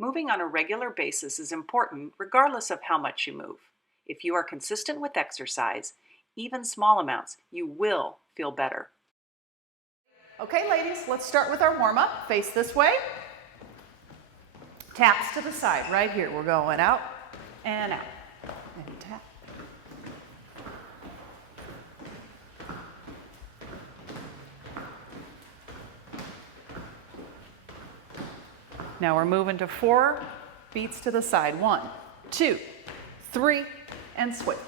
Moving on a regular basis is important regardless of how much you move. If you are consistent with exercise, even small amounts, you will feel better. Okay, ladies, let's start with our warm-up. Face this way. Taps to the side, right here. We're going out and out. And tap. Now we're moving to 4 beats to the side. 1, 2, 3, and switch.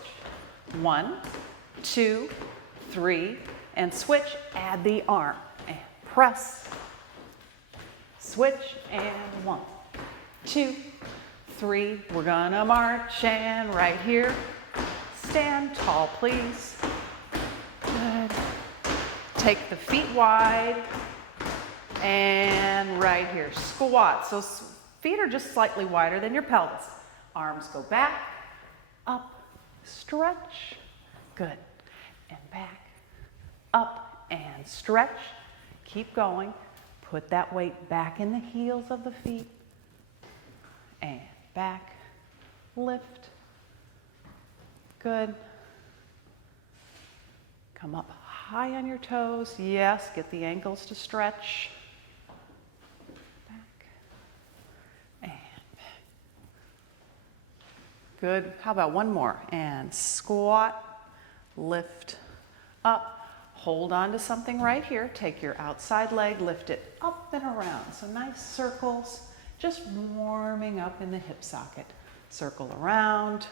1, 2, 3, and switch. Add the arm and press. Switch and 1, 2, 3. We're gonna march and right here. Stand tall, please. Good. Take the feet wide. And right here, squat. So feet are just slightly wider than your pelvis. Arms go back, up, stretch. Good. And back, up, and stretch. Keep going. Put that weight back in the heels of the feet. And back, lift. Good. Come up high on your toes. Yes, get the ankles to stretch. Good. How about one more? And squat, lift, up. Hold on to something right here. Take your outside leg, lift it up and around. So nice circles, just warming up in the hip socket. Circle around.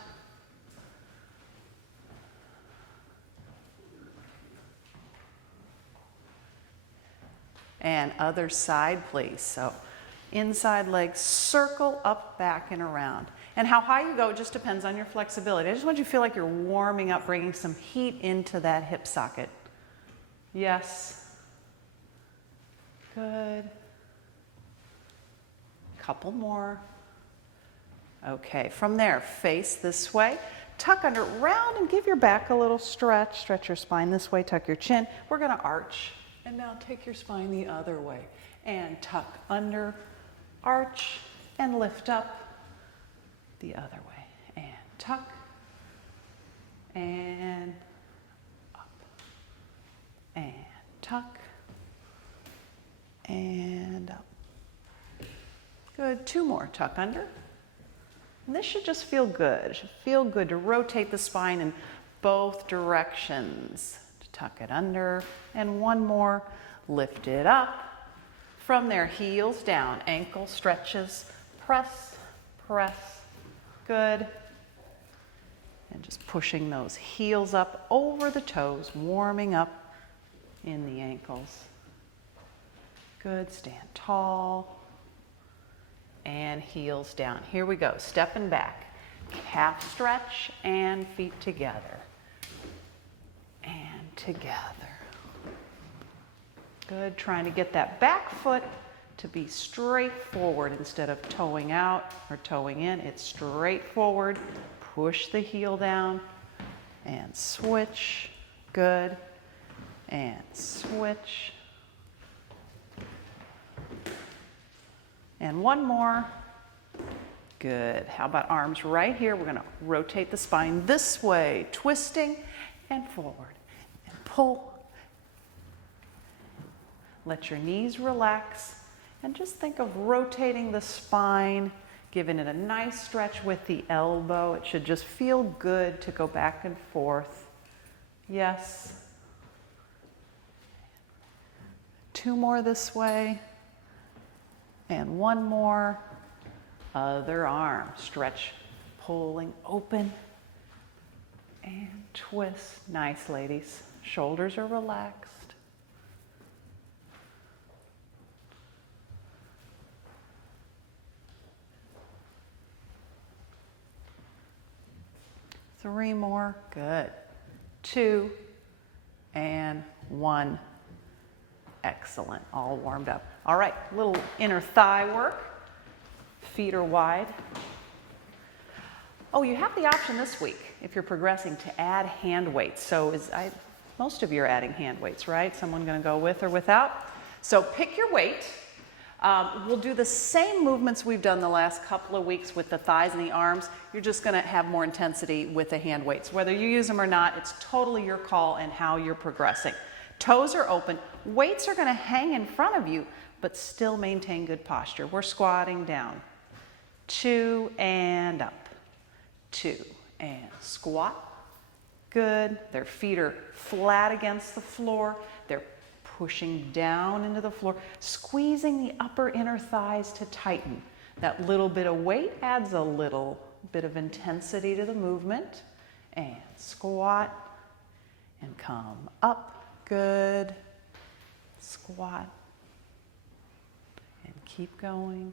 And other side, please. So inside leg, circle up, back, and around. And how high you go just depends on your flexibility. I just want you to feel like you're warming up, bringing some heat into that hip socket. Yes. Good. Couple more. Okay, from there, face this way. Tuck under, round, and give your back a little stretch. Stretch your spine this way, tuck your chin. We're gonna arch. And now take your spine the other way. And tuck under, arch, and lift up. The other way, and tuck, and up, and tuck, and up. Good, 2 more, tuck under. And this should just feel good. It should feel good to rotate the spine in both directions. Tuck it under, and 1 more, lift it up. From there, heels down, ankle stretches, press, press. Good. And just pushing those heels up over the toes, warming up in the ankles. Good. Stand tall. And heels down. Here we go. Stepping back. Calf stretch and feet together. And together. Good. Trying to get that back foot to be straight forward instead of toeing out or toeing in. It's straight forward. Push the heel down and switch. Good. And switch. And 1 more. Good. How about arms right here? We're going to rotate the spine this way, twisting and forward. And pull. Let your knees relax. And just think of rotating the spine, giving it a nice stretch with the elbow. It should just feel good to go back and forth. Yes. 2 more this way. And 1 more. Other arm. Stretch, pulling open. And twist. Nice, ladies. Shoulders are relaxed. Three more. Good. 2 and 1. Excellent. All warmed up. All right, little inner thigh work. Feet are wide. Oh, you have the option this week, if you're progressing, to add hand weights. So most of you are adding hand weights, right? Someone going to go with or without? So pick your weight. We'll do the same movements we've done the last couple of weeks with the thighs and the arms. You're just going to have more intensity with the hand weights. Whether you use them or not, it's totally your call and how you're progressing. Toes are open. Weights are going to hang in front of you, but still maintain good posture. We're squatting down. 2 and up. 2 and squat. Good. Their feet are flat against the floor. They're pushing down into the floor, squeezing the upper inner thighs to tighten. That little bit of weight adds a little bit of intensity to the movement. And squat and come up. Good. Squat and keep going.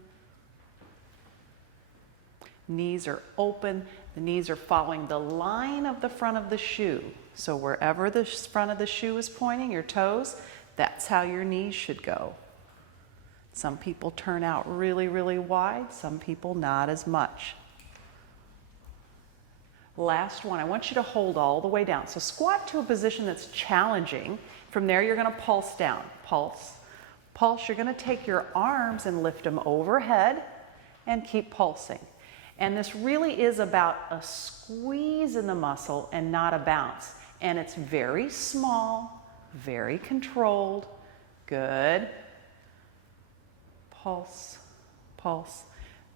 Knees are open. The knees are following the line of the front of the shoe. So wherever the front of the shoe is pointing, your toes, that's how your knees should go. Some people turn out really, really wide. Some people not as much. Last one, I want you to hold all the way down. So squat to a position that's challenging. From there, you're going to pulse down. Pulse. Pulse, you're going to take your arms and lift them overhead and keep pulsing. And this really is about a squeeze in the muscle and not a bounce. And it's very small, very controlled. Good. Pulse, pulse.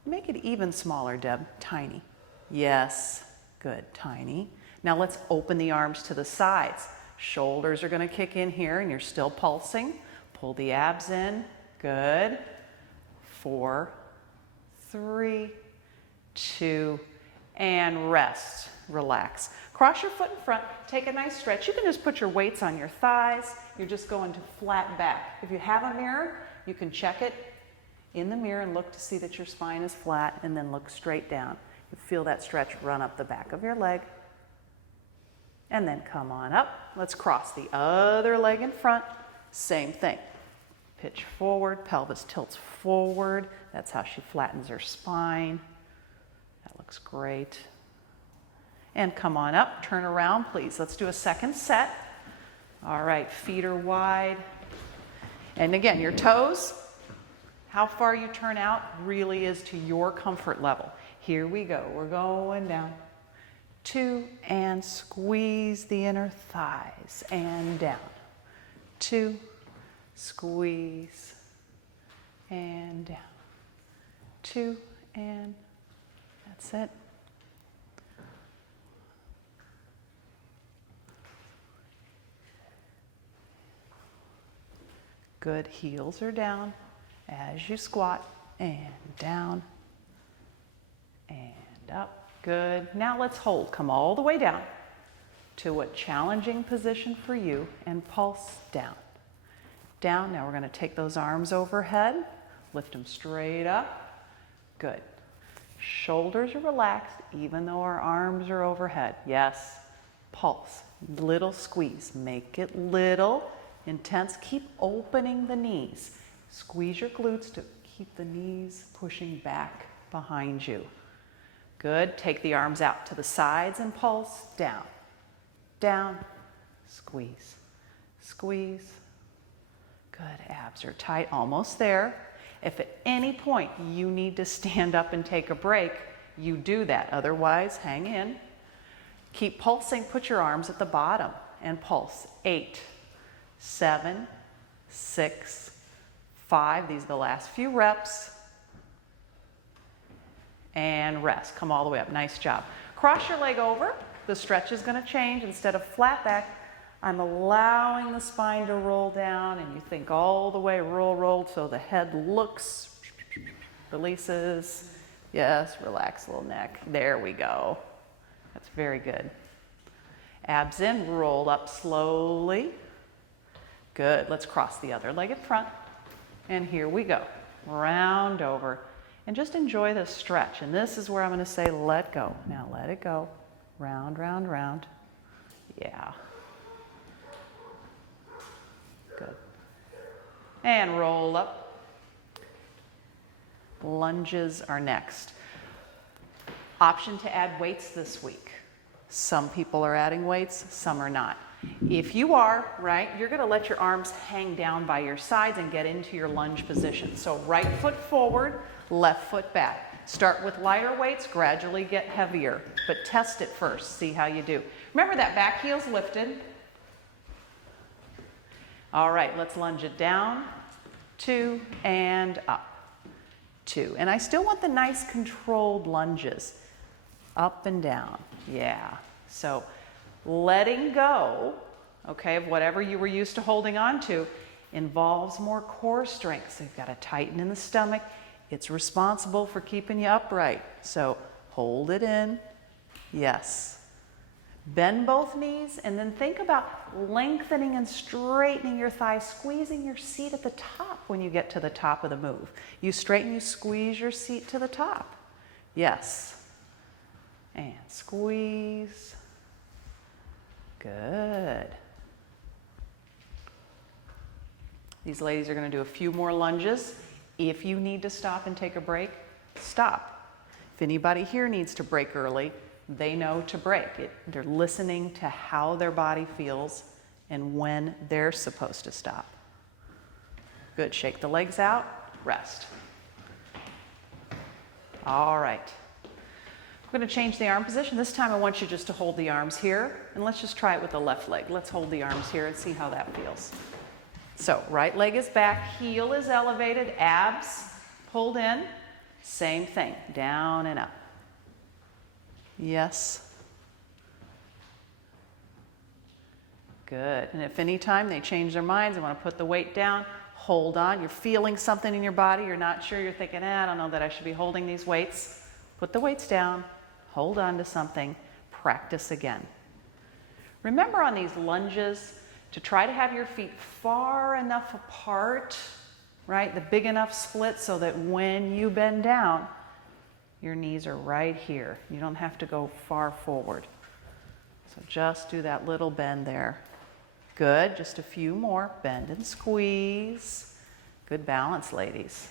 Make it even smaller, Deb. Tiny. Yes. Good. Tiny. Now let's open the arms to the sides. Shoulders are going to kick in here and you're still pulsing. Pull the abs in. Good. 4, 3, 2, and rest. Relax. Cross your foot in front. Take a nice stretch. You can just put your weights on your thighs. You're just going to flat back. If you have a mirror, you can check it in the mirror and look to see that your spine is flat and then look straight down. You feel that stretch run up the back of your leg. And then come on up. Let's cross the other leg in front. Same thing. Pitch forward, pelvis tilts forward. That's how she flattens her spine. That looks great. And come on up, turn around, please. Let's do a second set. All right, feet are wide. And again, your toes, how far you turn out really is to your comfort level. Here we go. We're going down. 2 and squeeze the inner thighs and down. 2, squeeze and down. 2 and that's it. Good. Heels are down as you squat and down and up. Good. Now let's hold. Come all the way down to a challenging position for you and pulse down. Down. Now we're going to take those arms overhead. Lift them straight up. Good. Shoulders are relaxed even though our arms are overhead. Yes. Pulse. Little squeeze. Make it little. Intense. Keep opening the knees. Squeeze your glutes to keep the knees pushing back behind you. Good. Take the arms out to the sides and pulse. Down. Down. Squeeze. Squeeze. Good. Abs are tight. Almost there. If at any point you need to stand up and take a break, you do that. Otherwise, hang in. Keep pulsing. Put your arms at the bottom and pulse. 8, 7, 6, 5. These are the last few reps. And rest. Come all the way up. Nice job. Cross your leg over. The stretch is going to change. Instead of flat back, I'm allowing the spine to roll down, and you think all the way roll so the head looks, releases. Yes, relax little neck. There we go. That's very good. Abs in, roll up slowly. Good. Let's cross the other leg in front. And here we go. Round over. And just enjoy the stretch. And this is where I'm going to say let go. Now let it go. Round, round, round. Yeah. Good. And roll up. Lunges are next. Option to add weights this week. Some people are adding weights, some are not. If you are, right, you're going to let your arms hang down by your sides and get into your lunge position. So right foot forward, left foot back. Start with lighter weights, gradually get heavier, but test it first, see how you do. Remember that back heel's lifted. All right, let's lunge it down, 2, and up, 2. And I still want the nice controlled lunges, up and down, yeah. So letting go, okay, of whatever you were used to holding on to involves more core strength. So you've got to tighten in the stomach. It's responsible for keeping you upright. So hold it in, yes. Bend both knees and then think about lengthening and straightening your thighs, squeezing your seat at the top when you get to the top of the move. You straighten, you squeeze your seat to the top. Yes. And squeeze. Good. These ladies are going to do a few more lunges. If you need to stop and take a break, stop. If anybody here needs to break early, they know to break. They're listening to how their body feels and when they're supposed to stop. Good. Shake the legs out. Rest. All right. I'm going to change the arm position. This time I want you just to hold the arms here, and let's just try it with the left leg. Let's hold the arms here and see how that feels. So right leg is back, heel is elevated, abs pulled in. Same thing, down and up. Yes. Good. And if any time they change their minds and want to put the weight down, hold on. You're feeling something in your body. You're not sure. You're thinking, I don't know that I should be holding these weights. Put the weights down. Hold on to something. Practice again. Remember on these lunges to try to have your feet far enough apart, right? The big enough split so that when you bend down, your knees are right here. You don't have to go far forward. So just do that little bend there. Good, just a few more. Bend and squeeze. Good balance, ladies.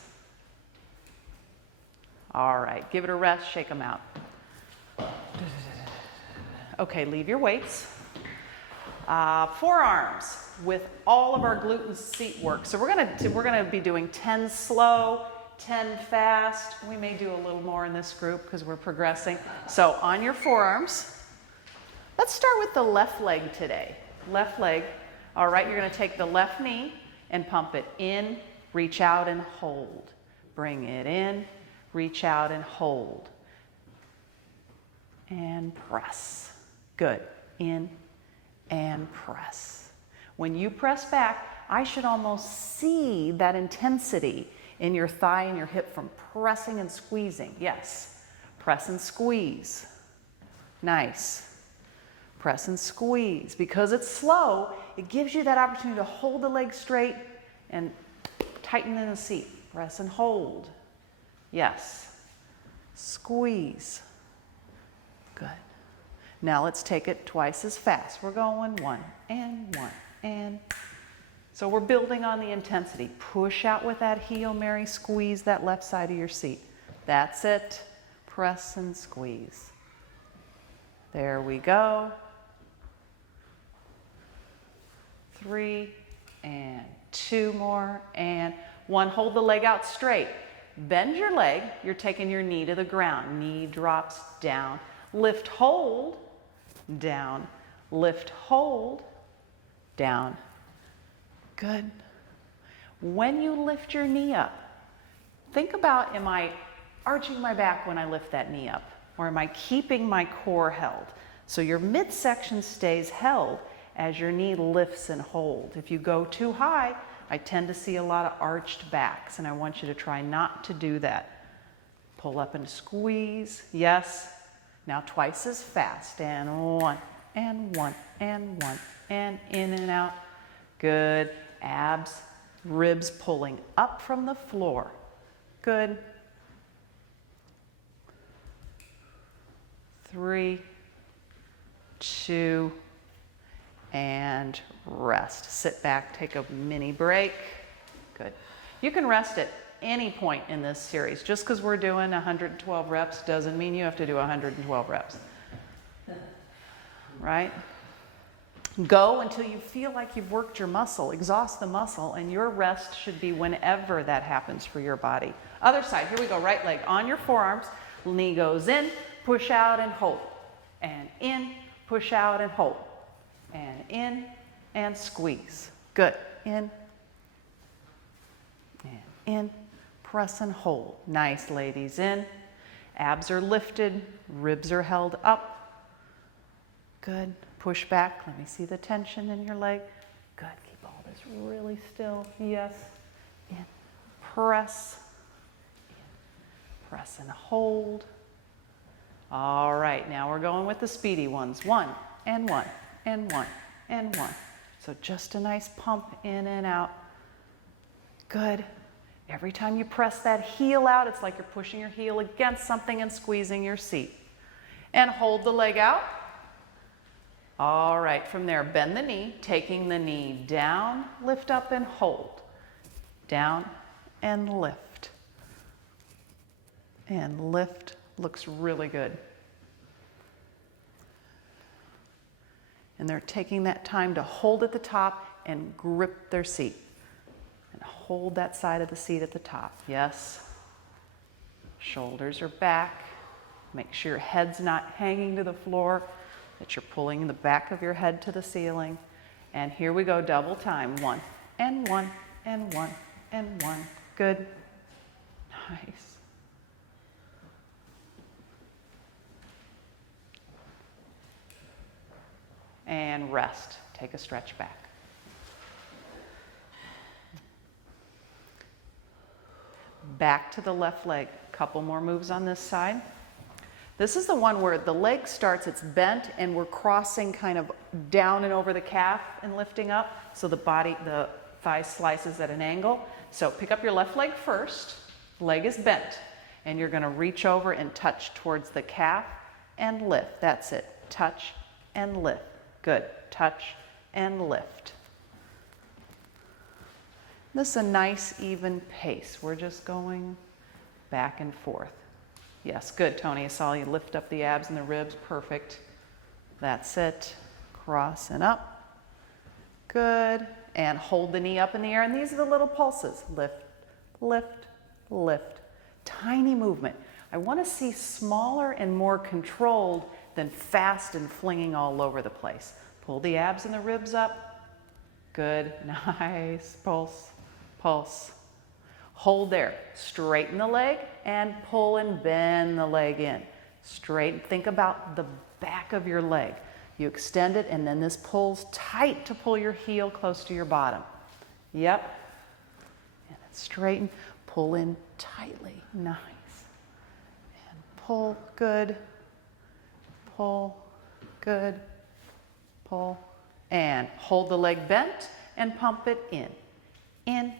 All right, give it a rest, shake them out. Okay, leave your weights. Forearms with all of our glute and seat work. So we're gonna be doing 10 slow, 10 fast. We may do a little more in this group because we're progressing. So on your forearms, let's start with the left leg today. Left leg. All right, you're going to take the left knee and pump it in, reach out and hold. Bring it in, reach out and hold. And press. Good. In and press. When you press back, I should almost see that intensity in your thigh and your hip from pressing and squeezing. Yes. Press and squeeze. Nice. Press and squeeze. Because it's slow, it gives you that opportunity to hold the leg straight and tighten in the seat. Press and hold. Yes. Squeeze. Good. Now let's take it twice as fast. We're going 1 and 1 and. So we're building on the intensity. Push out with that heel, Mary. Squeeze that left side of your seat. That's it. Press and squeeze. There we go. 3 and 2 more and 1. Hold the leg out straight. Bend your leg. You're taking your knee to the ground. Knee drops down. Lift, hold, down. Lift, hold, down. Good. When you lift your knee up, think about, am I arching my back when I lift that knee up? Or am I keeping my core held? So your midsection stays held as your knee lifts and holds. If you go too high, I tend to see a lot of arched backs, and I want you to try not to do that. Pull up and squeeze. Yes. Now twice as fast. And 1 and 1 and 1 and in and out. Good. Abs, ribs pulling up from the floor. Good. 3, 2, and rest. Sit back, take a mini break. Good. You can rest at any point in this series. Just because we're doing 112 reps doesn't mean you have to do 112 reps. Right? Go until you feel like you've worked your muscle, exhaust the muscle, and your rest should be whenever that happens for your body. Other side, here we go, right leg on your forearms, knee goes in, push out and hold, and in, push out and hold, and in, and squeeze. Good, in, and in, press and hold. Nice, ladies, in, abs are lifted, ribs are held up. Good. Push back. Let me see the tension in your leg. Good. Keep all this really still. Yes. In. Press. In. Press and hold. All right. Now we're going with the speedy ones. 1 and 1 and 1 and 1. So just a nice pump in and out. Good. Every time you press that heel out, it's like you're pushing your heel against something and squeezing your seat. And hold the leg out. All right, from there, bend the knee, taking the knee down, lift up and hold. Down and lift. And lift. Looks really good. And they're taking that time to hold at the top and grip their seat. And hold that side of the seat at the top. Yes. Shoulders are back. Make sure your head's not hanging to the floor, that you're pulling the back of your head to the ceiling. And here we go, double time. 1 and 1 and 1 and 1. Good. Nice. And rest. Take a stretch back. Back to the left leg. Couple more moves on this side. This is the one where the leg starts, it's bent, and we're crossing kind of down and over the calf and lifting up. So the thigh slices at an angle. So pick up your left leg first. Leg is bent. And you're going to reach over and touch towards the calf and lift. That's it. Touch and lift. Good. Touch and lift. This is a nice, even pace. We're just going back and forth. Yes, good, Tony. I saw you lift up the abs and the ribs. Perfect. That's it. Cross and up. Good. And hold the knee up in the air. And these are the little pulses. Lift, lift, lift. Tiny movement. I want to see smaller and more controlled than fast and flinging all over the place. Pull the abs and the ribs up. Good. Nice. Pulse, pulse. Hold there. Straighten the leg and pull and bend the leg in. Straighten. Think about the back of your leg. You extend it and then this pulls tight to pull your heel close to your bottom. Yep. And then straighten. Pull in tightly. Nice. And pull. Good. Pull. Good. Pull. And hold the leg bent and pump it in. In.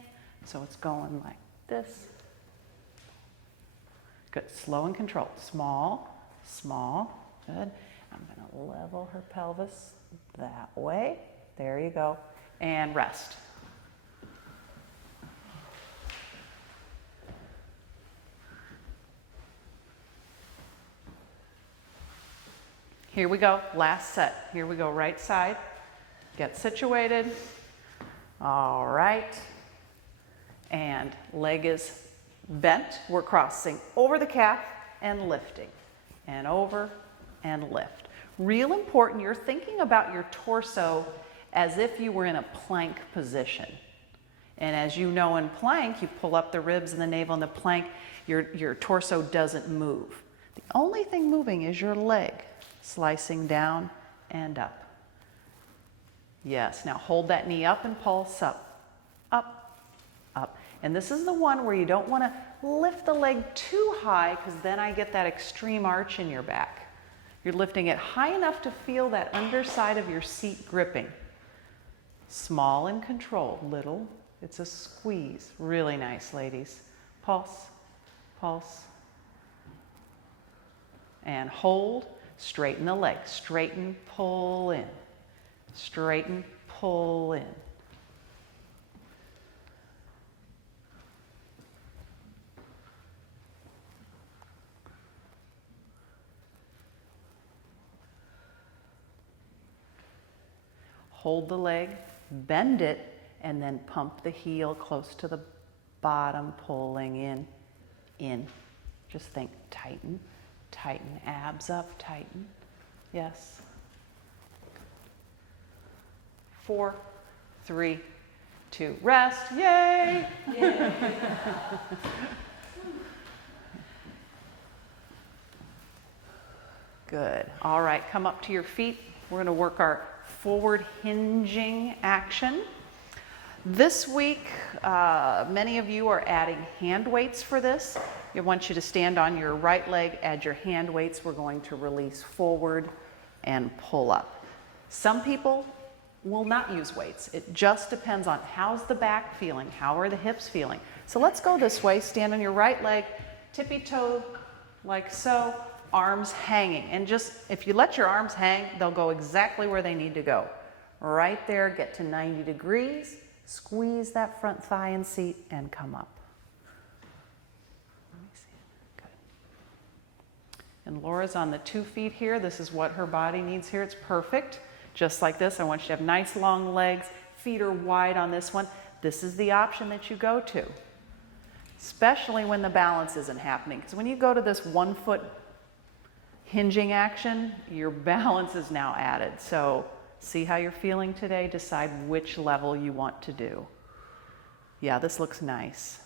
So it's going like this. Good. Slow and controlled. Small, small. Good. I'm going to level her pelvis that way. There you go. And rest. Here we go. Last set. Here we go. Right side. Get situated. All right. And leg is bent. We're crossing over the calf and lifting. And over and lift. Real important, you're thinking about your torso as if you were in a plank position. And as you know in plank, you pull up the ribs and the navel in the plank, your torso doesn't move. The only thing moving is your leg, slicing down and up. Yes, now hold that knee up and pulse up, up, up. And this is the one where you don't want to lift the leg too high because then I get that extreme arch in your back. You're lifting it high enough to feel that underside of your seat gripping. Small and controlled, little. It's a squeeze. Really nice, ladies. Pulse, pulse. And hold. Straighten the leg. Straighten, pull in. Straighten, pull in. hold the leg, bend it, and then pump the heel close to the bottom, pulling in. Just think, tighten, tighten, abs up, tighten. Yes. 4, 3, 2, rest, yay! Yay. Good. All right, come up to your feet. We're going to work our forward hinging action. This week, many of you are adding hand weights for this. I want you to stand on your right leg, add your hand weights. We're going to release forward and pull up. Some people will not use weights. It just depends on how's the back feeling, how are the hips feeling. So let's go this way. Stand on your right leg, tippy toe like so, arms hanging. And just, if you let your arms hang, they'll go exactly where they need to go. Right there, get to 90 degrees, squeeze that front thigh and seat, and come up. Let me see. Good. And Laura's on the 2 feet here. This is what her body needs here. It's perfect. Just like this, I want you to have nice long legs. Feet are wide on this one. This is the option that you go to, especially when the balance isn't happening. Because when you go to this 1 foot hinging action, your balance is now added. So see how you're feeling today. Decide which level you want to do. Yeah, this looks nice.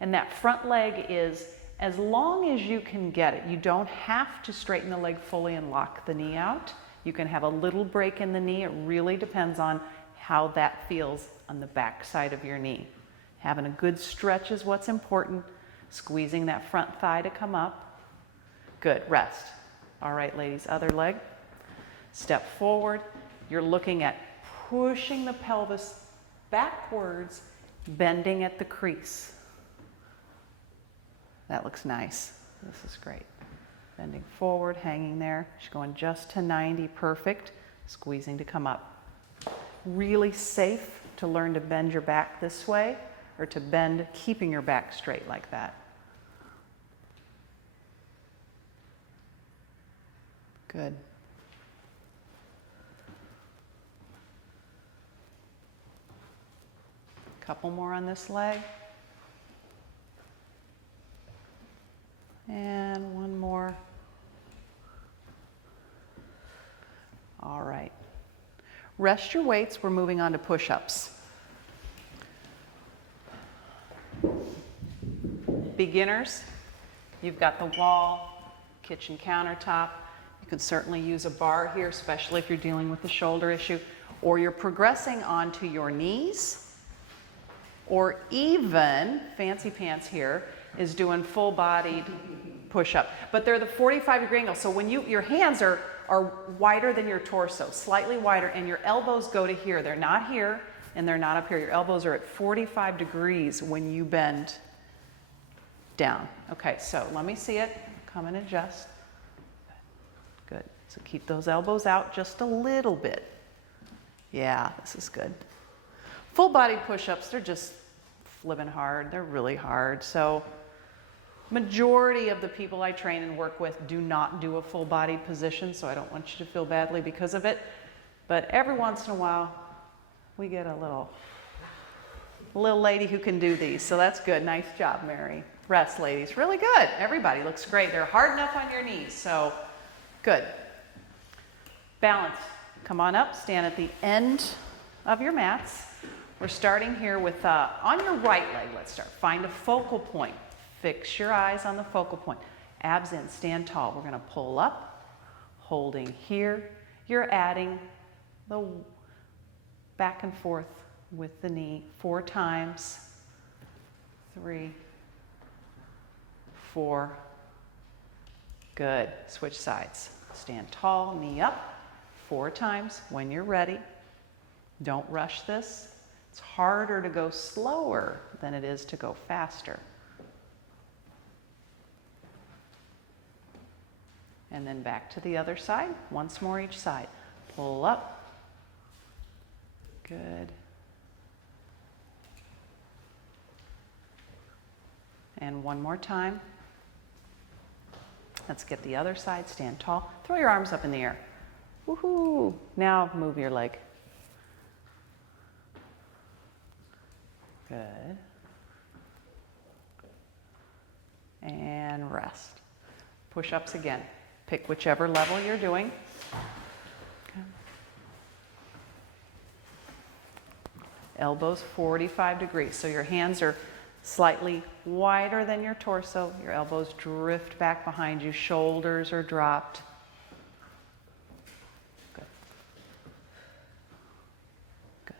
And that front leg is as long as you can get it. You don't have to straighten the leg fully and lock the knee out. You can have a little break in the knee. It really depends on how that feels on the back side of your knee. Having a good stretch is what's important. Squeezing that front thigh to come up. Good, rest. All right, ladies, other leg. Step forward. You're looking at pushing the pelvis backwards, bending at the crease. That looks nice. This is great. Bending forward, hanging there. She's going just to 90, perfect. Squeezing to come up. Really safe to learn to bend your back this way, or to bend, keeping your back straight like that. Good. Couple more on this leg. And one more. All right. Rest your weights. We're moving on to push-ups. Beginners, you've got the wall, kitchen countertop. You can certainly use a bar here, especially if you're dealing with the shoulder issue, or you're progressing onto your knees, or even, fancy pants here, is doing full-bodied push-up. But they're the 45-degree angle, so when your hands are wider than your torso, slightly wider, and your elbows go to here. They're not here, and they're not up here. Your elbows are at 45 degrees when you bend down. Okay, so let me see it. Come and adjust. Good. So keep those elbows out just a little bit. Yeah, this is good. Full-body push-ups, they're just flipping hard. They're really hard. So majority of the people I train and work with do not do a full-body position, so I don't want you to feel badly because of it. But every once in a while, we get a little lady who can do these, so that's good. Nice job, Mary. Rest, ladies. Really good. Everybody looks great. They're hard enough on your knees, so good. Balance. Come on up. Stand at the end of your mats. We're starting here with, on your right leg, let's start. Find a focal point. Fix your eyes on the focal point. Abs in, stand tall. We're going to pull up, holding here. You're adding the back and forth with the knee 4 times. 3, 4. Good. Switch sides. Stand tall, knee up 4 times when you're ready. Don't rush this. It's harder to go slower than it is to go faster. And then back to the other side. Once more each side. Pull up. Good. And one more time. Let's get the other side. Stand tall. Throw your arms up in the air. Woohoo! Now move your leg. Good. And rest. Push-ups again. Pick whichever level you're doing. Okay. Elbows 45 degrees. So your hands are slightly wider than your torso. Your elbows drift back behind you. Shoulders are dropped. Good. Good.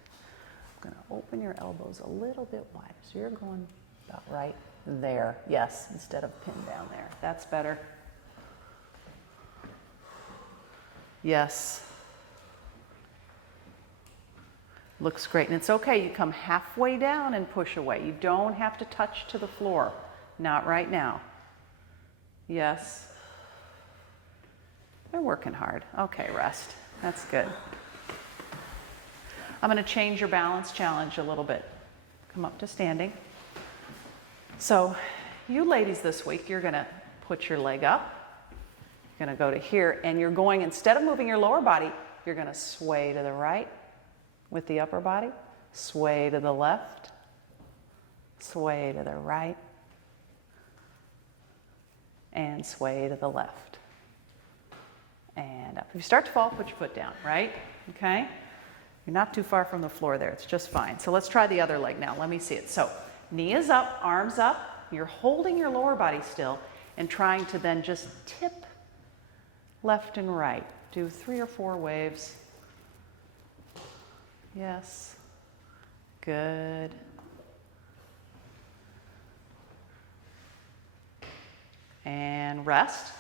I'm going to open your elbows a little bit wider. So you're going about right there. Yes, instead of pinned down there. That's better. Yes. Looks great. And it's okay. You come halfway down and push away. You don't have to touch to the floor. Not right now. Yes. They're working hard. Okay, rest. That's good. I'm going to change your balance challenge a little bit. Come up to standing. So you ladies this week, you're going to put your leg up. You're going to go to here, and you're going, instead of moving your lower body, you're going to sway to the right with the upper body, sway to the left, sway to the right, and sway to the left. And up. If you start to fall, put your foot down, right? Okay? You're not too far from the floor there. It's just fine. So let's try the other leg now. Let me see it. So knee is up, arms up. You're holding your lower body still and trying to then just tip left and right. Do 3 or 4 waves. Yes. Good. And rest.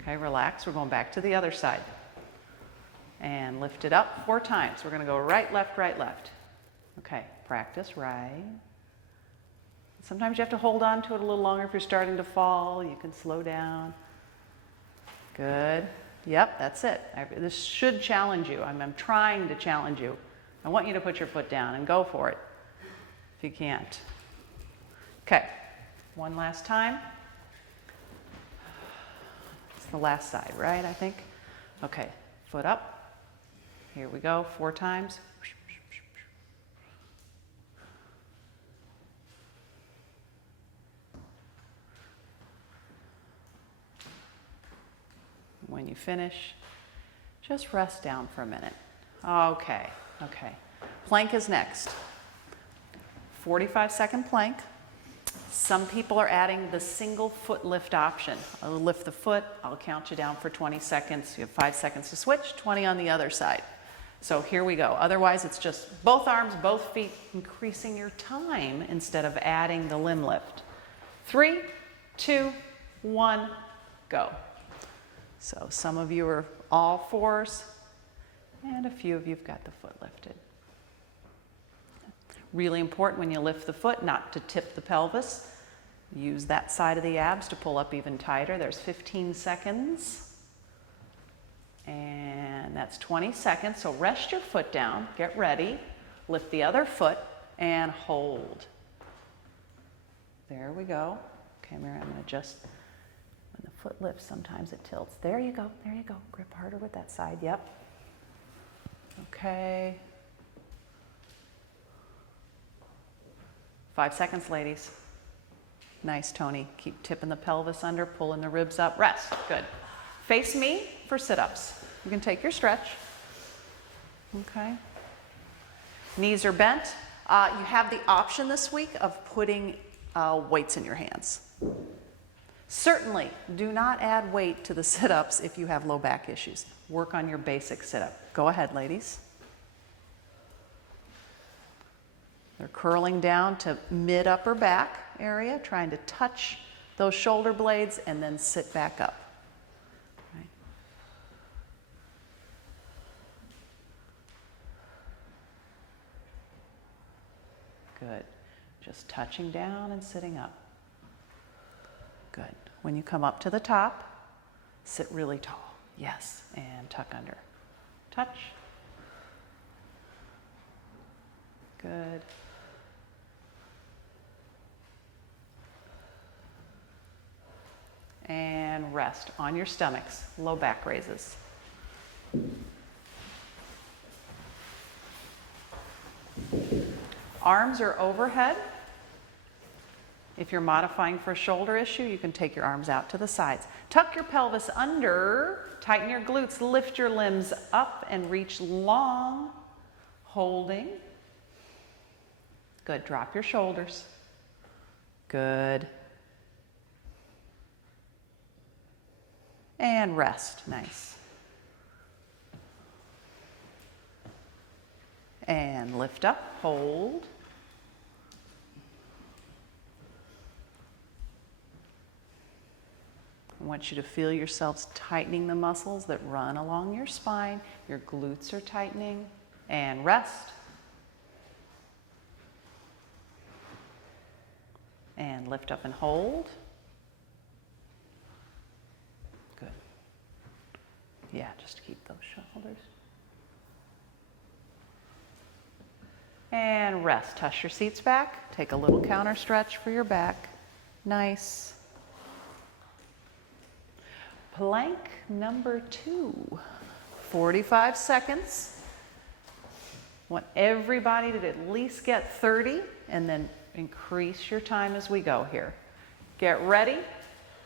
Okay, relax. We're going back to the other side. And lift it up 4 times. We're going to go right, left, right, left. Okay, practice right. Sometimes you have to hold on to it a little longer if you're starting to fall. You can slow down. Good. Yep, that's it. This should challenge you. I'm trying to challenge you. I want you to put your foot down and go for it if you can't. Okay, one last time. It's the last side, right, I think? Okay, foot up. Here we go, 4 times. When you finish, just rest down for a minute. Okay, okay. Plank is next. 45-second plank. Some people are adding the single foot lift option. I'll lift the foot, I'll count you down for 20 seconds. You have 5 seconds to switch, 20 on the other side. So here we go. Otherwise, it's just both arms, both feet, increasing your time instead of adding the limb lift. 3, 2, 1, go. So some of you are all 4s, and a few of you have got the foot lifted. Really important when you lift the foot not to tip the pelvis. Use that side of the abs to pull up even tighter. There's 15 seconds. And that's 20 seconds. So rest your foot down, get ready, lift the other foot, and hold. There we go. Okay, Mary, I'm going to just, when the foot lifts, sometimes it tilts. There you go, there you go. Grip harder with that side, yep. Okay. 5 seconds, ladies. Nice, Tony. Keep tipping the pelvis under, pulling the ribs up. Rest, good. Face me for sit-ups. You can take your stretch. Okay. Knees are bent. You have the option this week of putting weights in your hands. Certainly, do not add weight to the sit-ups if you have low back issues. Work on your basic sit-up. Go ahead, ladies. They're curling down to mid-upper back area, trying to touch those shoulder blades and then sit back up. Right. Good. Just touching down and sitting up. Good. When you come up to the top, sit really tall. Yes. And tuck under. Touch. Good. And rest on your stomachs, low back raises. Arms are overhead. If you're modifying for a shoulder issue, you can take your arms out to the sides. Tuck your pelvis under, tighten your glutes, lift your limbs up and reach long, holding. Good, drop your shoulders. Good. And rest, nice. And lift up, hold. I want you to feel yourselves tightening the muscles that run along your spine. Your glutes are tightening. And rest. And lift up and hold. Good. Yeah, just keep those shoulders. And rest. Tush your seats back. Take a little counter stretch for your back. Nice. Plank number 2. 45 seconds. Want everybody to at least get 30 and then increase your time as we go here. Get ready,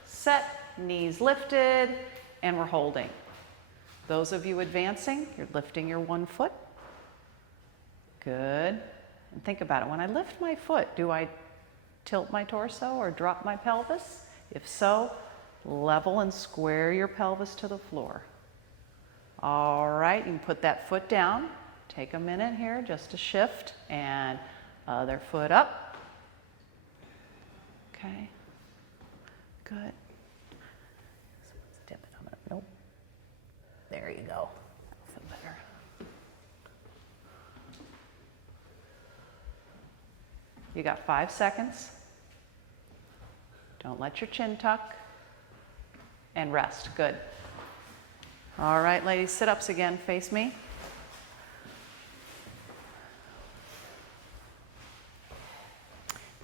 set, knees lifted, and we're holding. Those of you advancing, you're lifting your one foot. Good. And think about it. When I lift my foot, do I tilt my torso or drop my pelvis? If so, level and square your pelvis to the floor. All right, you can put that foot down. Take a minute here just to shift and other foot up. Okay, good. Dip it on it. Nope. There you go. That'll feel better. You got 5 seconds. Don't let your chin tuck. And rest. Good. All right, ladies, sit-ups again. Face me.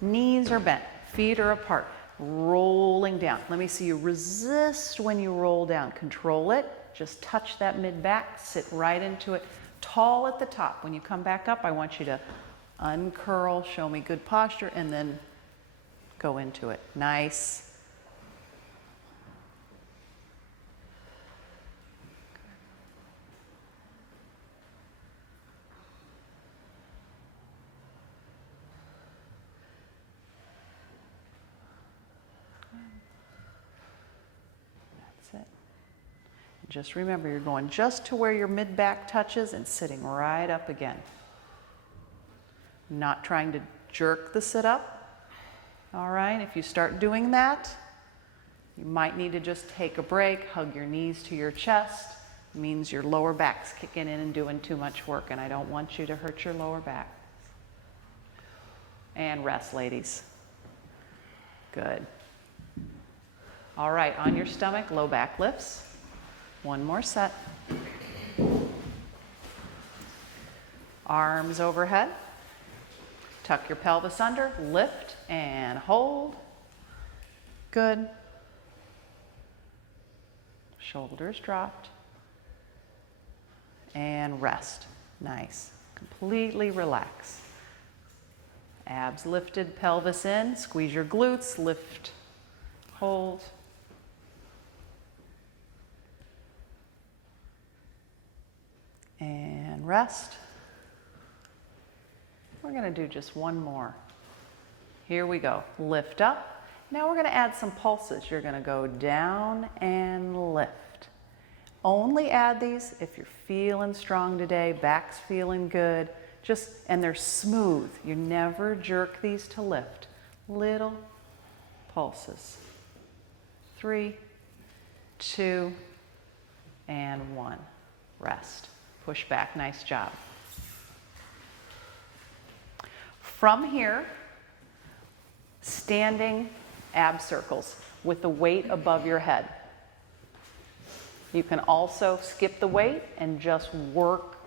Knees are bent. Feet are apart. Rolling down. Let me see you resist when you roll down. Control it. Just touch that mid-back. Sit right into it. Tall at the top. When you come back up, I want you to uncurl, show me good posture, and then go into it. Nice. That's it. Just remember, you're going just to where your mid-back touches and sitting right up again. Not trying to jerk the sit-up. All right, if you start doing that, you might need to just take a break, hug your knees to your chest. It means your lower back's kicking in and doing too much work, and I don't want you to hurt your lower back. And rest, ladies. Good. All right, on your stomach, low back lifts. One more set. Arms overhead. Tuck your pelvis under, lift and hold. Good. Shoulders dropped. And rest. Nice. Completely relax. Abs lifted, pelvis in. Squeeze your glutes, lift, hold. And rest. We're going to do just one more. Here we go. Lift up. Now we're going to add some pulses. You're going to go down and lift. Only add these if you're feeling strong today, back's feeling good, and they're smooth. You never jerk these to lift. Little pulses. 3, 2, and 1. Rest. Push back. Nice job. From here, standing ab circles with the weight above your head. You can also skip the weight and just work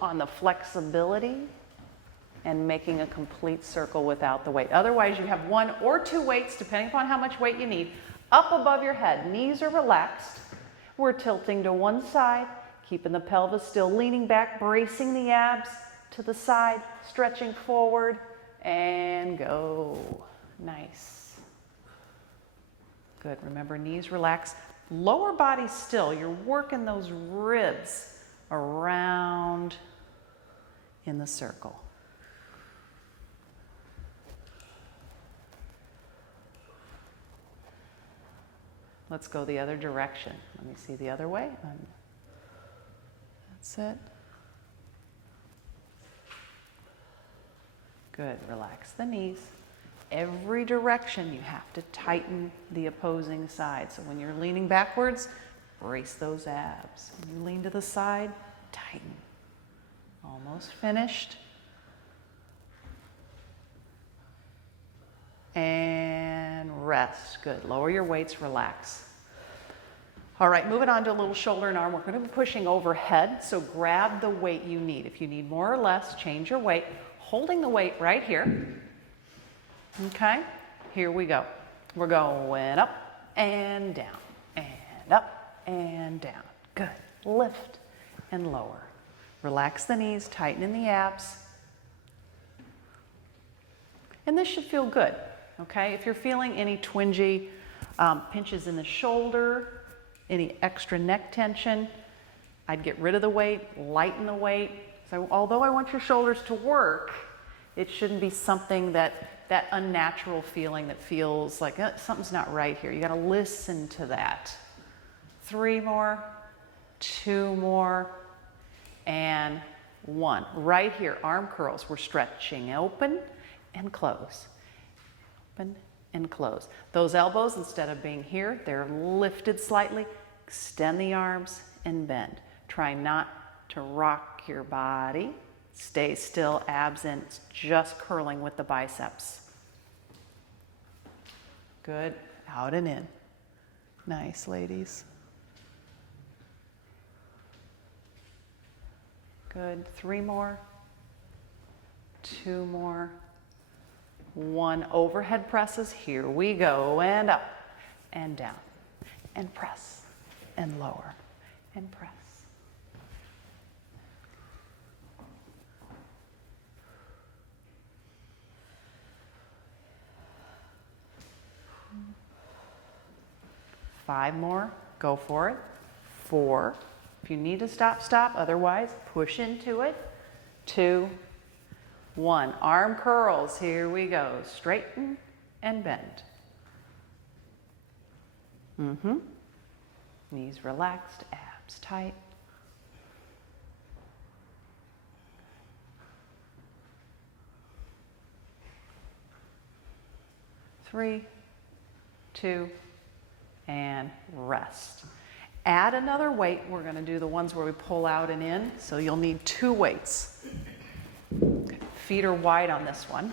on the flexibility and making a complete circle without the weight. Otherwise, you have 1 or 2 weights, depending upon how much weight you need, up above your head. Knees are relaxed. We're tilting to one side, Keeping the pelvis still, leaning back, bracing the abs to the side, stretching forward, and go. Nice. Good. Remember, knees relaxed. Lower body still. You're working those ribs around in the circle. Let's go the other direction. Let me see the other way. That's it. Good. Relax the knees. Every direction you have to tighten the opposing side. So when you're leaning backwards, brace those abs. When you lean to the side, tighten. Almost finished. And rest. Good. Lower your weights, relax. All right, moving on to a little shoulder and arm. We're going to be pushing overhead, so grab the weight you need. If you need more or less, change your weight. Holding the weight right here. Okay, here we go. We're going up and down, and up and down. Good. Lift and lower. Relax the knees, tighten in the abs. And this should feel good, okay? If you're feeling any twingy pinches in the shoulder, any extra neck tension, I'd get rid of the weight, lighten the weight. So although I want your shoulders to work, it shouldn't be something that unnatural feeling that feels like something's not right here. You got to listen to that. 3 more, 2 more, and 1. Right here, arm curls. We're stretching open and close. Open and close. Those elbows, instead of being here, they're lifted slightly. Extend the arms and bend. Try not to rock your body. Stay still, abs in, it's just curling with the biceps. Good, out and in. Nice, ladies. Good, 3 more, 2 more, 1. Overhead presses, here we go, and up, and down, and press, and lower, and press. Five more, go for it. 4. If you need to stop, stop. Otherwise, push into it. 2, 1. Arm curls, here we go. Straighten and bend. Knees relaxed, abs tight. 3, 2, and rest. Add another weight. We're going to do the ones where we pull out and in, so you'll need 2 weights. Feet are wide on this one.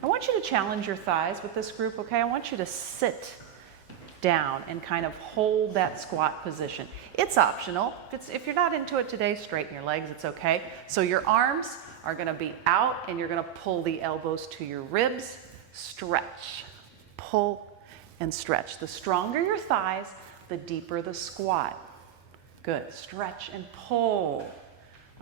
I want you to challenge your thighs with this group, okay? I want you to sit down and kind of hold that squat position. It's optional. If you're not into it today, straighten your legs, it's okay. So your arms are going to be out and you're going to pull the elbows to your ribs. Stretch, pull, and stretch. The stronger your thighs, the deeper the squat. Good. Stretch and pull.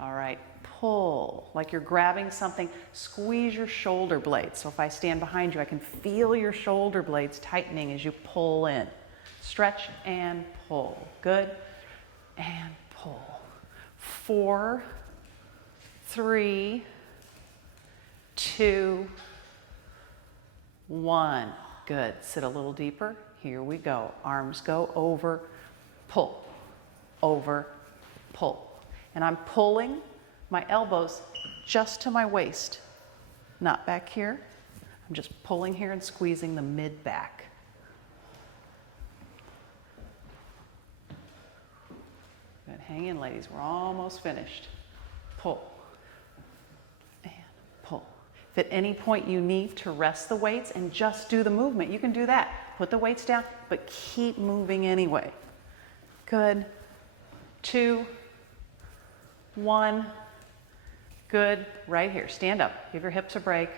All right. Pull like you're grabbing something. Squeeze your shoulder blades. So if I stand behind you, I can feel your shoulder blades tightening as you pull in. Stretch and pull. Good. And pull. 4, 3, 2, 1. Good. Sit a little deeper. Here we go. Arms go over, pull, over, pull. And I'm pulling my elbows just to my waist, not back here. I'm just pulling here and squeezing the mid back. Good. Hang in, ladies. We're almost finished. Pull and pull. If at any point you need to rest the weights and just do the movement, you can do that. Put the weights down, but keep moving anyway. Good. 2, 1. Good. Right here. Stand up. Give your hips a break.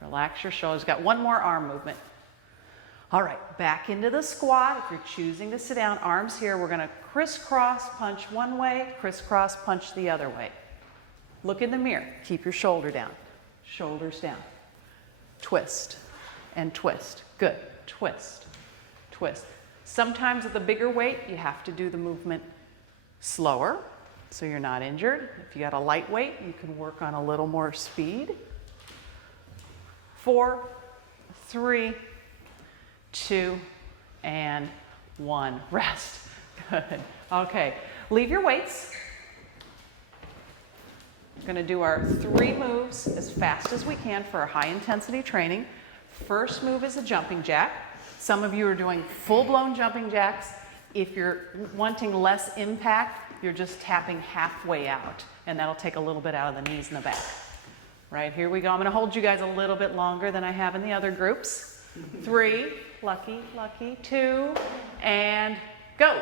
Relax your shoulders. Got 1 more arm movement. All right, back into the squat. If you're choosing to sit down, arms here. We're gonna crisscross punch one way, crisscross punch the other way. Look in the mirror. Keep your shoulder down. Shoulders down. Twist and twist. Good. Twist, twist. Sometimes with a bigger weight, you have to do the movement slower so you're not injured. If you got a light weight, you can work on a little more speed. 4, 3, 2, and 1. Rest. Good. Okay. Leave your weights. We're going to do our 3 moves as fast as we can for our high intensity training. First move is a jumping jack. Some of you are doing full-blown jumping jacks. If you're wanting less impact, you're just tapping halfway out, and that'll take a little bit out of the knees and the back. Right, here we go. I'm going to hold you guys a little bit longer than I have in the other groups. 3, lucky, lucky, 2, and go.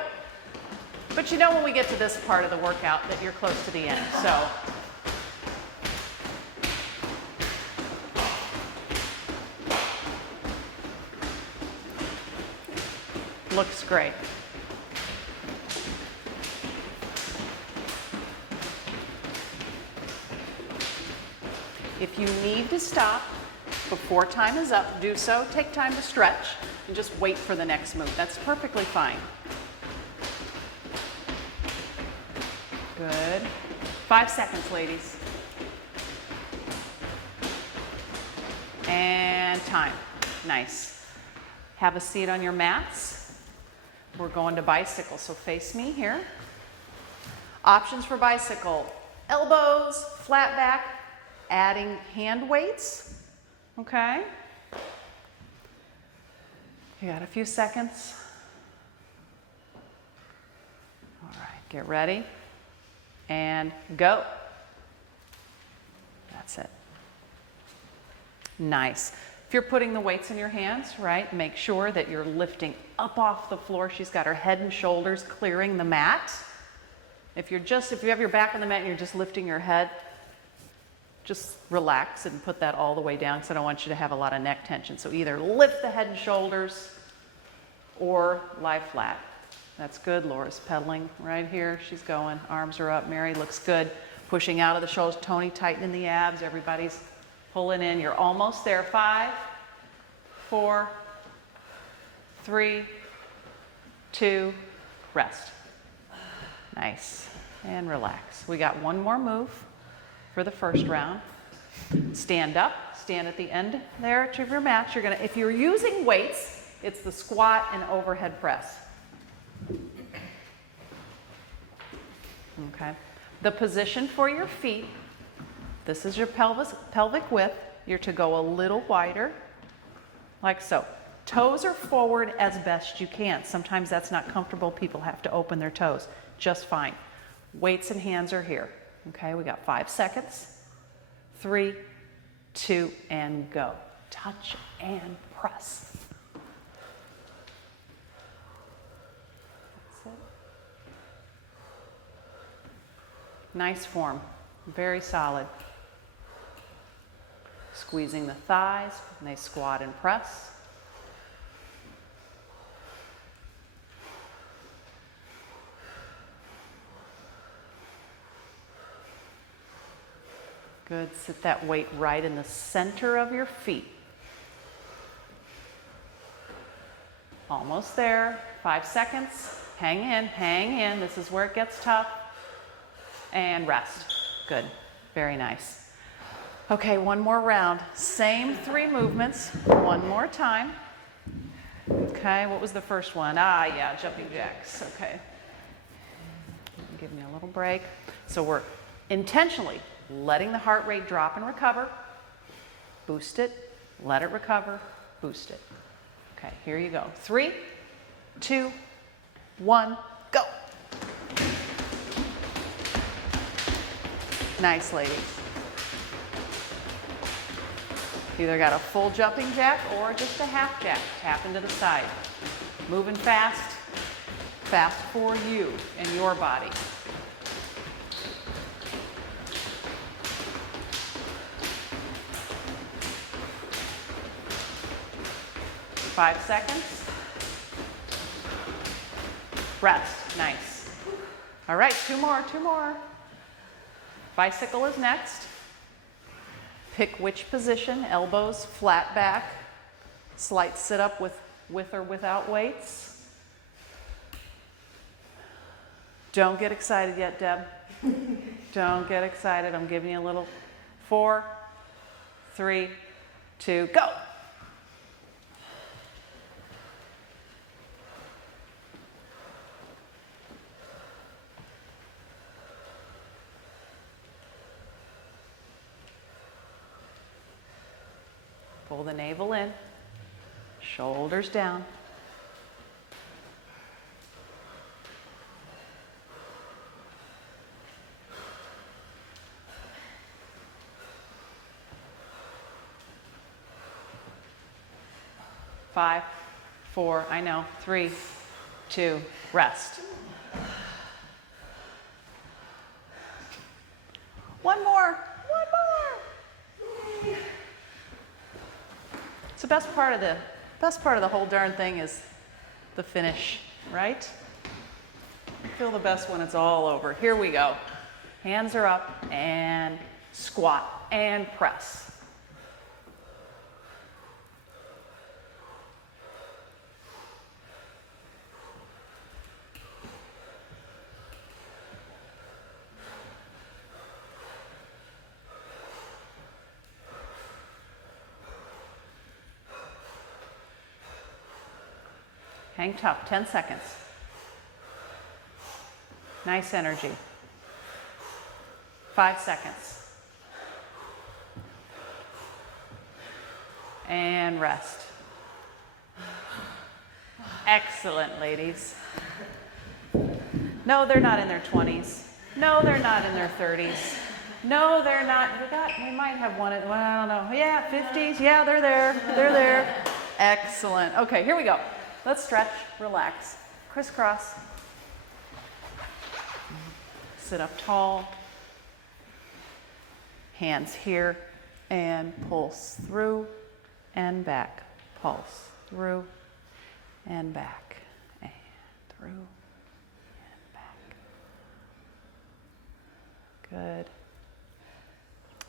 But you know when we get to this part of the workout that you're close to the end, so. Looks great. If you need to stop before time is up, do so. Take time to stretch and just wait for the next move. That's perfectly fine. Good. 5 seconds, ladies. And time. Nice. Have a seat on your mats. We're going to bicycle, so face me here. Options for bicycle: elbows, flat back, adding hand weights. Okay? You got a few seconds. All right, get ready and go. That's it. Nice. If you're putting the weights in your hands, right, make sure that you're lifting up off the floor. She's got her head and shoulders clearing the mat. If you have your back on the mat and you're just lifting your head, just relax and put that all the way down because I don't want you to have a lot of neck tension. So either lift the head and shoulders or lie flat. That's good. Laura's pedaling right here. She's going. Arms are up. Mary looks good. Pushing out of the shoulders. Tony, tightening the abs. Everybody's pulling in. You're almost there. 5, 4, 3, 2, rest. Nice. And relax. We got one more move for the first round. Stand up. Stand at the end there of your mat. You're gonna, if you're using weights, it's the squat and overhead press. Okay. The position for your feet, this is your pelvic width. You're to go a little wider, like so. Toes are forward as best you can. Sometimes that's not comfortable. People have to open their toes. Just fine. Weights and hands are here. Okay, we got 5 seconds. 3, 2, and go. Touch and press. That's it. Nice form. Very solid. Squeezing the thighs, and they squat and press. Good. Sit that weight right in the center of your feet. Almost there. 5 seconds. Hang in, hang in. This is where it gets tough. And rest. Good. Very nice. Okay, one more round. Same 3 movements. One more time. Okay, what was the first one? Yeah, jumping jacks. Okay. Give me a little break. So we're intentionally letting the heart rate drop and recover. Boost it. Let it recover. Boost it. Okay, here you go. 3, 2, 1, go. Nice, ladies. Either got a full jumping jack or just a half jack. Tap into the side. Moving fast. Fast for you and your body. 5 seconds. Rest. Nice. All right, 2 more, 2 more. Bicycle is next. Pick which position, elbows flat back. Slight sit up with or without weights. Don't get excited yet, Deb. Don't get excited. I'm giving you a little. 4, 3, 2, go. Pull the navel in, shoulders down. Five, 4, I know, 3, 2, rest. One more. It's the best part of the whole darn thing is the finish, right? I feel the best when it's all over. Here we go. Hands are up and squat and press. Hang tough, 10 seconds. Nice energy. 5 seconds. And rest. Excellent, ladies. No, they're not in their 20s. No, they're not in their 30s. No, they're not. We might have one at, well, I don't know. Yeah, 50s. Yeah, they're there. They're there. Excellent. Okay, here we go. Let's stretch, relax, crisscross. Sit up tall. Hands here and pulse through and back. Pulse through and back. And through and back. Good.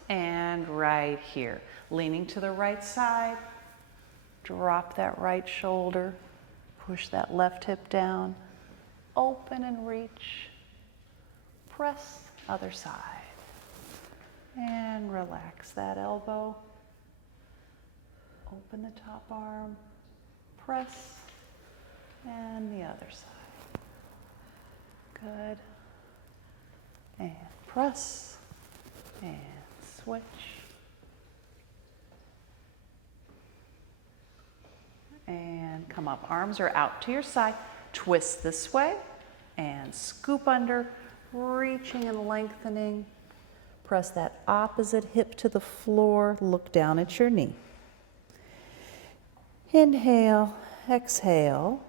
And right here. Leaning to the right side. Drop that right shoulder. Push that left hip down, open and reach, press other side, and relax that elbow, open the top arm, press, and the other side. Good, and press, and switch. And come up, arms are out to your side. Twist this way and scoop under, reaching and lengthening. Press that opposite hip to the floor, look down at your knee. Inhale, exhale.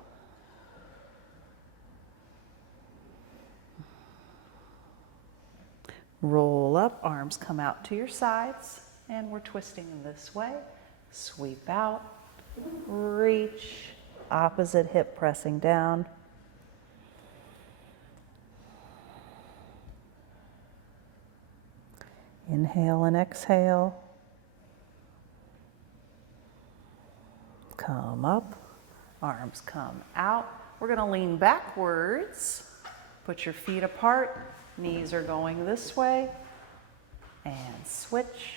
Roll up, arms come out to your sides, and we're twisting this way. Sweep out. Reach, opposite hip pressing down. Inhale and exhale. Come up, arms come out. We're going to lean backwards. Put your feet apart, knees are going this way. And switch.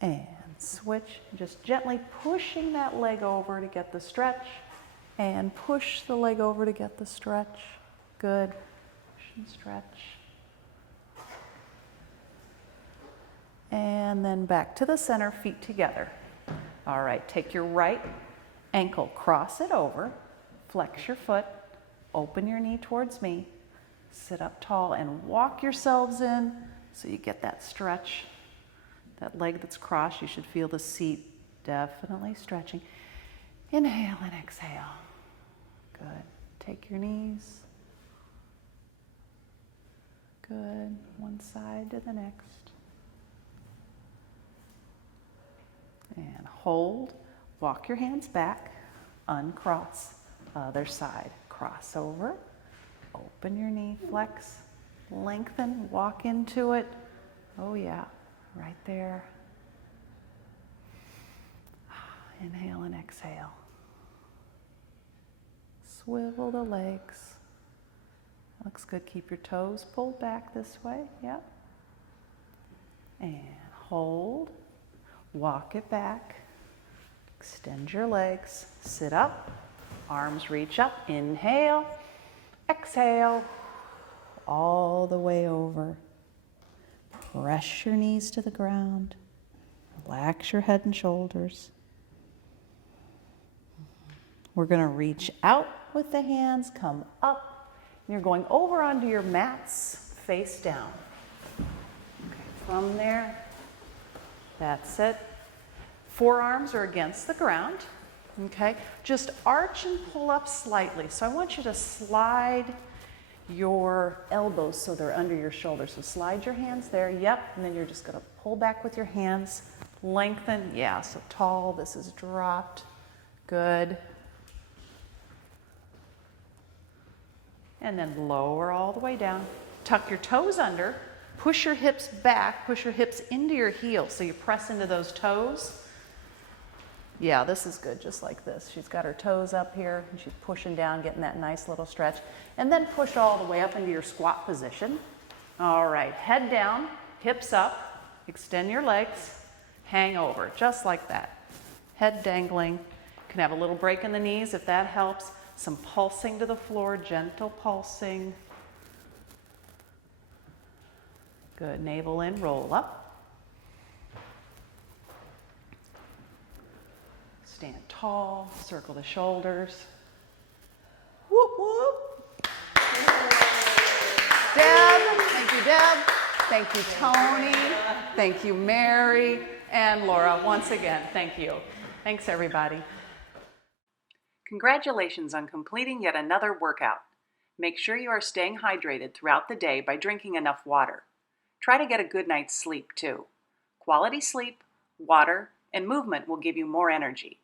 And switch, just gently pushing that leg over to get the stretch, and push the leg over to get the stretch. Good. Push and stretch. And then back to the center, feet together. All right, take your right ankle, cross it over, flex your foot, open your knee towards me, sit up tall and walk yourselves in so you get that stretch. That leg that's crossed, you should feel the seat definitely stretching. Inhale and exhale. Good. Take your knees. Good. One side to the next. And hold. Walk your hands back, uncross, other side. Cross over, open your knee, flex, lengthen, walk into it. Oh yeah, right there. Inhale and exhale. Swivel the legs. Looks good. Keep your toes pulled back this way. Yep. And hold. Walk it back. Extend your legs. Sit up. Arms reach up. Inhale. Exhale. All the way over. Press your knees to the ground. Relax your head and shoulders. We're going to reach out with the hands, come up, and you're going over onto your mats, face down. Okay, from there, that's it. Forearms are against the ground, okay? Just arch and pull up slightly. So I want you to slide your elbows so they're under your shoulders. So slide your hands there, yep, and then you're just going to pull back with your hands, lengthen, yeah, so tall, this is dropped, good. And then lower all the way down. Tuck your toes under, push your hips back, push your hips into your heels. So you press into those toes. Yeah, this is good, just like this. She's got her toes up here, and she's pushing down, getting that nice little stretch. And then push all the way up into your squat position. All right, head down, hips up, extend your legs, hang over, just like that. Head dangling. You can have a little break in the knees if that helps. Some pulsing to the floor, gentle pulsing. Good, navel in, roll up. Stand tall, circle the shoulders. Whoop, whoop. Deb, thank you, Deb. Thank you, Tony. Thank you, Mary. And Laura, once again, thank you. Thanks, everybody. Congratulations on completing yet another workout. Make sure you are staying hydrated throughout the day by drinking enough water. Try to get a good night's sleep too. Quality sleep, water, and movement will give you more energy.